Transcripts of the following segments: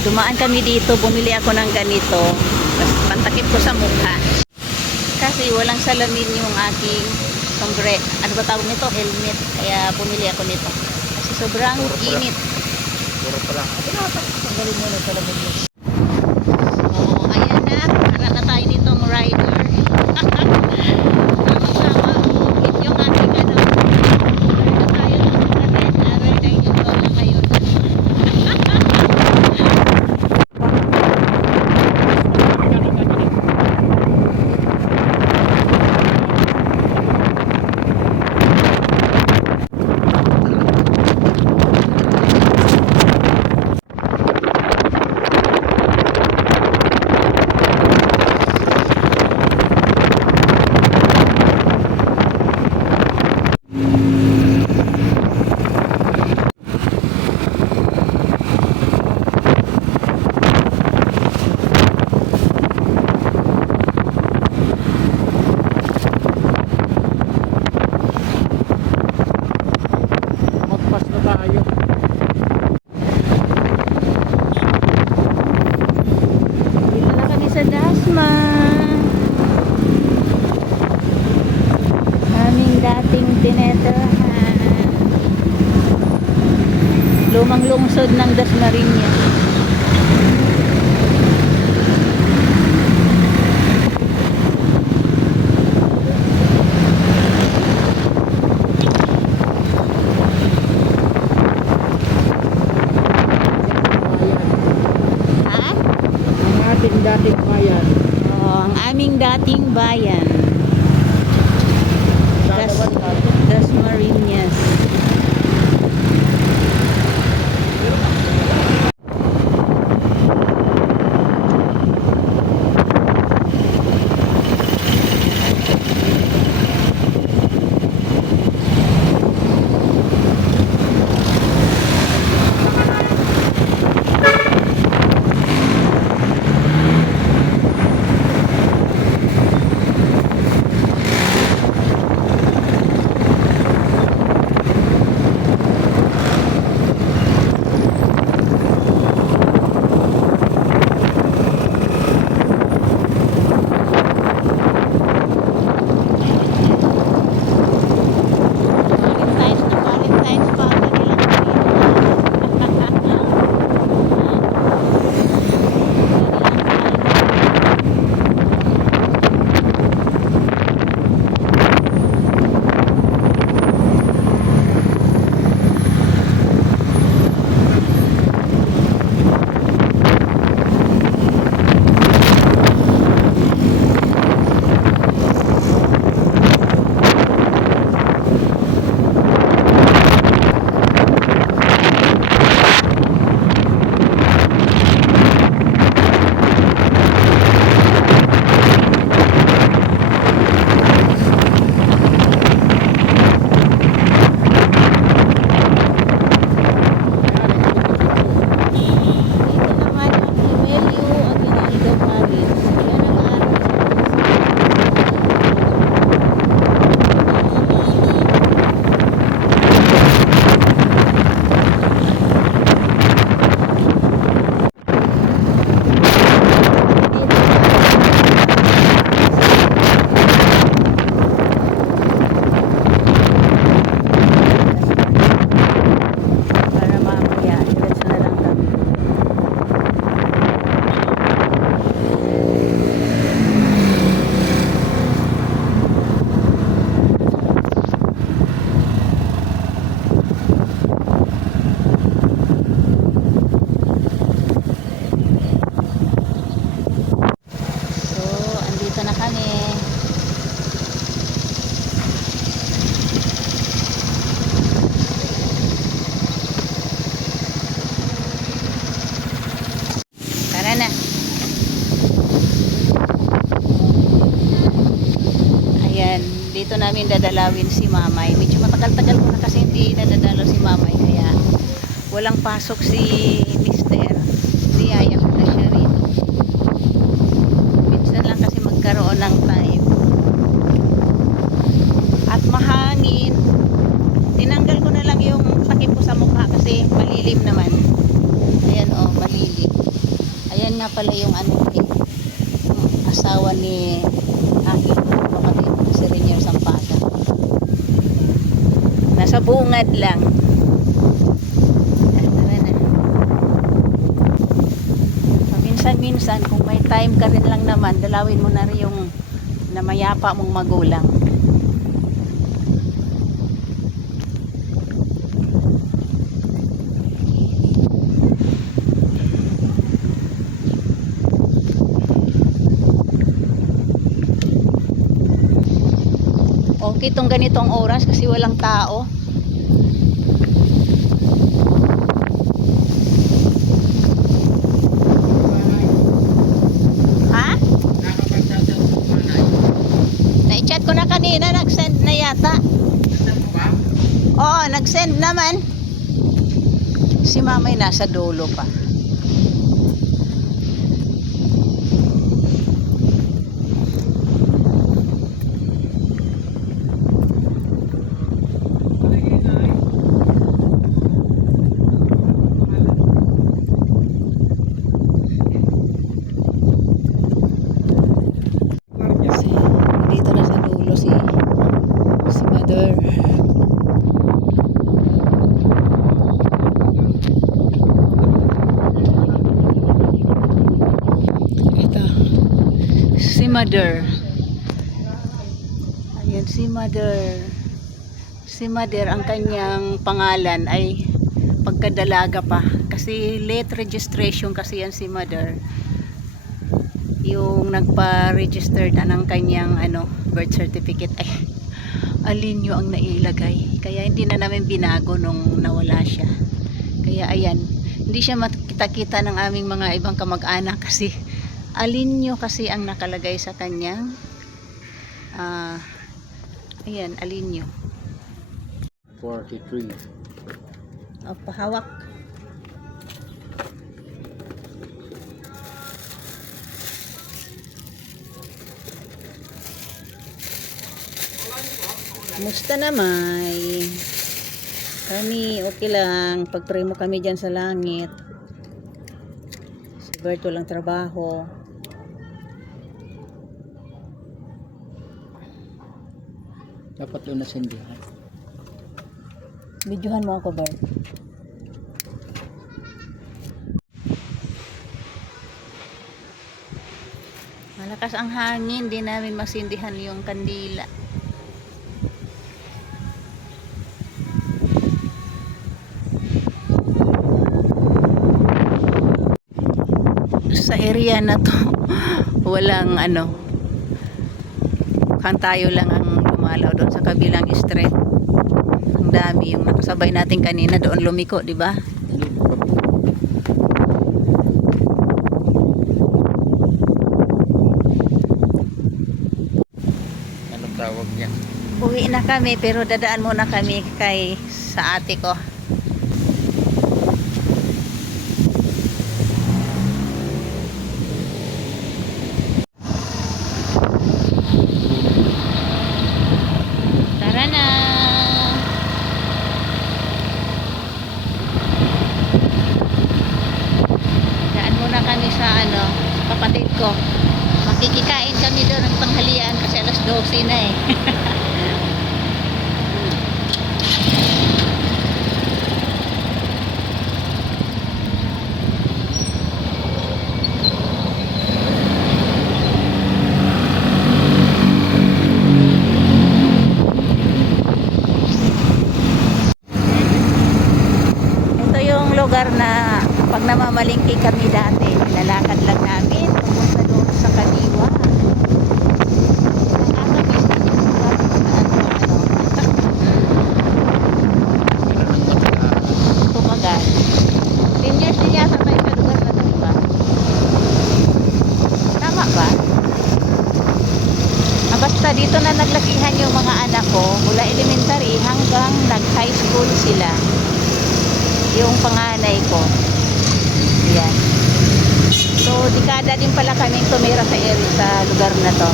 Dumaan kami dito, bumili ako ng ganito. Tapos pantakip ko sa mukha. Kasi walang salamin yung aking sombre. Ano ba tawag nito? Helmet. Kaya bumili ako nito. Kasi sobrang init. Puro pala. Tanggalin mo na salamin mo. Oo, ayan na. Para na tayo nitong rider. Sama-sama. Bukit yung ating ano. Para na tayo ng karet. Aral na yung lola ngayon. Magpas na tayo. Dito na kami sa Dasma. Aming dating tinetirahan. Lumang lungsod ng Dasmariñas. Ha? Ang ating dating bayan. Oh, ang aming dating bayan. Dalawan Dasmariñas. Dito namin dadalawin si Mamay. Medyo matagal-tagal ko na kasi hindi nadadalaw si Mamay. Kaya walang pasok si Mister. Niyaya ko na siya rito. Minsan lang kasi magkaroon ng time. At mahangin. Tinanggal ko na lang yung takip ko sa mukha kasi malilim naman. Ayan o, malilim. Ayan nga pala yung asawa ni aking kapatid, si Renier Sampaga. Nasa bungad lang. Tara na. Minsan-minsan, kung may time ka rin lang naman, dalawin mo na rin yung namayapa mong magulang. Okay tong ganitong oras kasi walang tao. Ha? Na-chat ko na kanina, nag-send na yata. Oo, nag-send naman. Si Mamay nasa dulo pa. Dito na sa dulo si Mother. Ito si Mother. Ayan si Mother. Si Mother, ang kanyang pangalan ay pagkadalaga pa kasi late registration kasi yan si Mother. Yung nagpa-register na ng kanyang birth certificate Alinyo ang nailagay, kaya hindi na namin binago nung nawala siya. Kaya ayan, hindi siya makita-kita ng aming mga ibang kamag-anak kasi Alinyo kasi ang nakalagay sa kanyang ayan, Alinyo. 43. Pahawak. Kumusta naman? Kami okay lang. Pag-pray mo kami dyan sa langit. Si Bert walang trabaho. Dapat doon nasindihan. Videohan mo ako, Bert. Malakas ang hangin. Di namin masindihan yung kandila. Sa area na to walang mukhang tayo lang ang lumalaw doon sa kabilang street. Ang dami yung nakasabay natin kanina doon lumiko, di ba? Anong tawag niya? Uwi na kami pero dadaan muna kami sa ate ko. Tara na. Daan muna kami sa kapatid ko. Makikikain kami doon ng tanghalian kasi alas 12 na eh. Lugar na pag namamalingki kami dati, nilalakad lang namin pumunta doon sa kaliwa. Nakakamiss din yung lugar na Tumagal. 10 years din yata tayo sa lugar na doon ba? Tama ba? Basta dito na naglakihan yung mga anak ko mula elementary hanggang nag-high school sila. Yung panganay ko. Yan. So, dekada din pala kaming tumira sa area, sa lugar na to.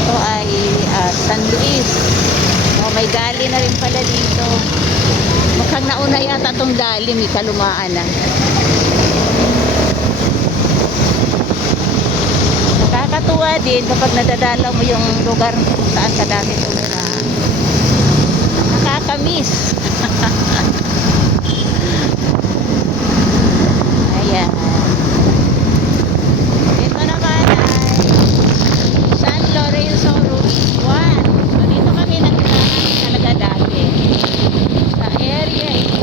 Ito ay San Luis. Oh, may gali na rin pala dito. Mukhang nauna yata itong gali, may kalumaan na. Nakakatuwa din kapag nadadalaw mo yung lugar kung saan ka dati tumira. Nakakamiss. Ayan. Ito naman ay San Lorenzo Ruiz 1. So dito kami nagtirahan talaga dati. Sa area ito.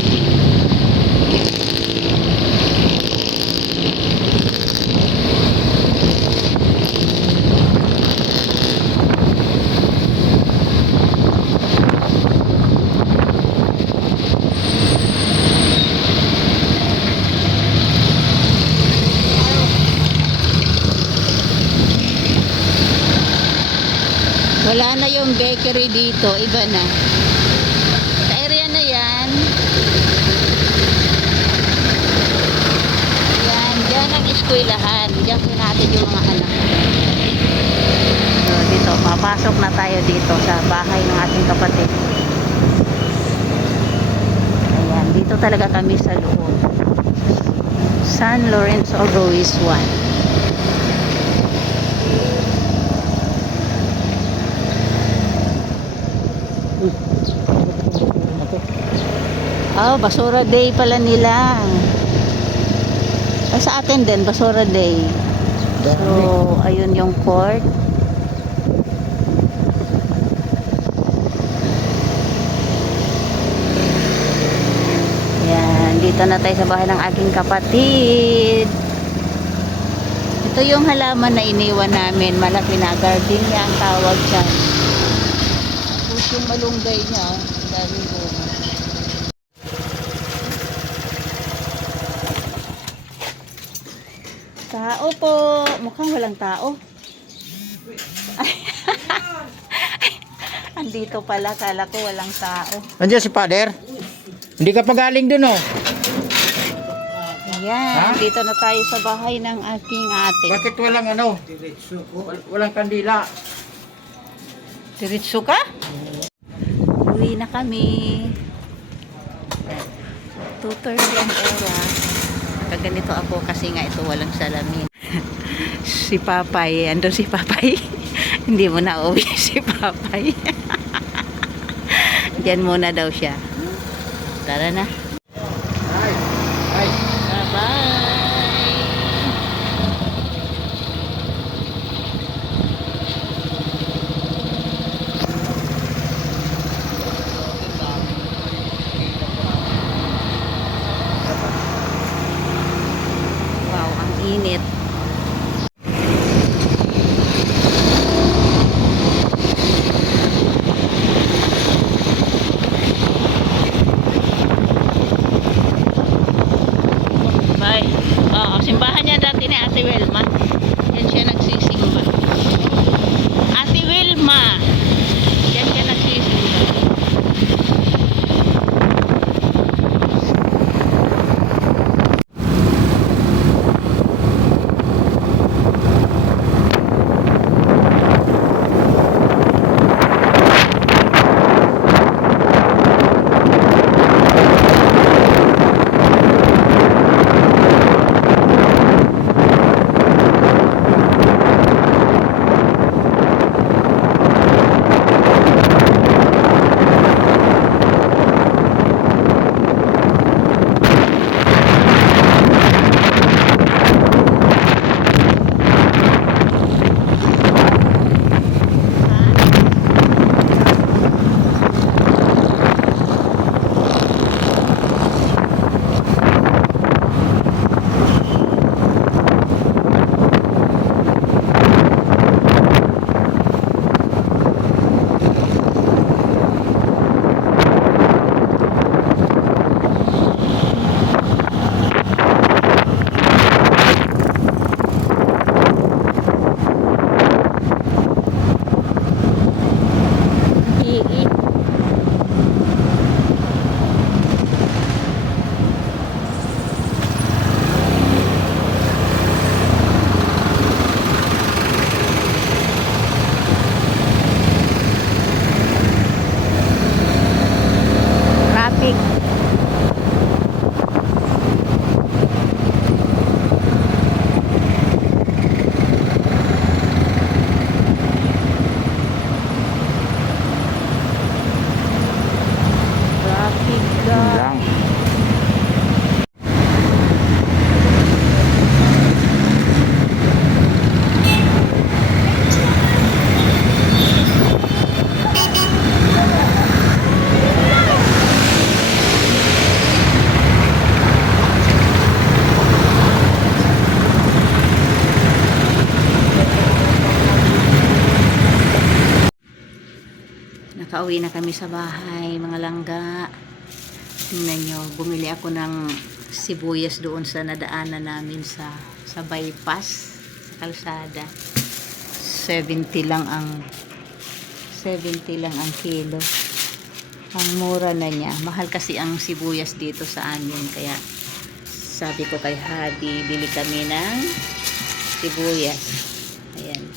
Wala na yung bakery dito, iba na. Sa area na yan. Yan, dyan ang eskwelahan. Diyan natin yung mga anak. So, dito, papasok na tayo dito sa bahay ng ating kapatid. Ayan, dito talaga kami sa loob. San Lorenzo Ruiz 1. Oh, basura day pala nila. Sa atin din, basura day. So, ayun yung court. Yan, dito na tayo sa bahay ng aking kapatid. Ito yung halaman na iniwan namin. Malaki na, gardenia ang tawag dyan. Tapos yung malunggay niya, daming bunga. Tao po. Mukhang walang tao. Ay. Andito pala. Kala ko walang tao. Nandiyan si Father? Hindi ka pa galing dun, oh. Ayan. Dito na tayo sa bahay ng aking ate. Bakit walang ano? Walang kandila. Diretso ka? Uwi na kami. 2:30 ang oras. Kaganito ako kasi nga ito walang salamin. Si Papay. Ando si Papay. Hindi mo na uwi si Papay. Diyan muna daw siya. Tara na. Ay. Bye-bye. Wow, ang init. Bye. Oo, simbahan niya dati ni Ate Wilma. Yan siya nagsisimba. Ate Wilma. Yan siya nagsisimba. Nakauwi na kami sa bahay, mga langga. Tingnan nyo, bumili ako ng sibuyas doon sa nadaanan namin sa bypass, sa kalsada. 70 lang ang kilo. Ang mura na niya. Mahal kasi ang sibuyas dito sa amin, kaya sabi ko kay Hadi, bili kami ng sibuyas. Ayan.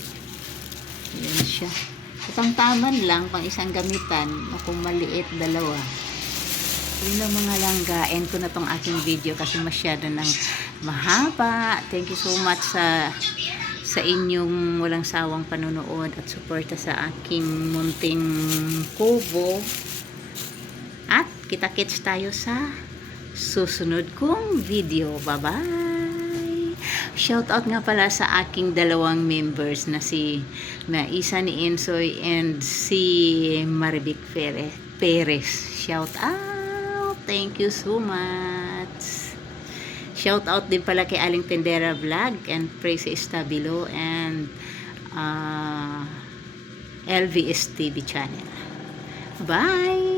Ayan siya. Itang taman lang, pang isang gamitan. O kung maliit, dalawa. Yun ang mga langga. End ko na tong aking video kasi masyado ng mahaba. Thank you so much sa inyong walang sawang panonood at suporta sa aking munting kubo. At kita-kits tayo sa susunod kong video. Bye-bye! Shoutout nga pala sa aking dalawang members na isa ni Ensoy and si Marivic Perez. Shout out! Thank you so much! Shout out din pala kay Aling Tendera Vlog and Praise Estabilo and LVS TV channel. Bye!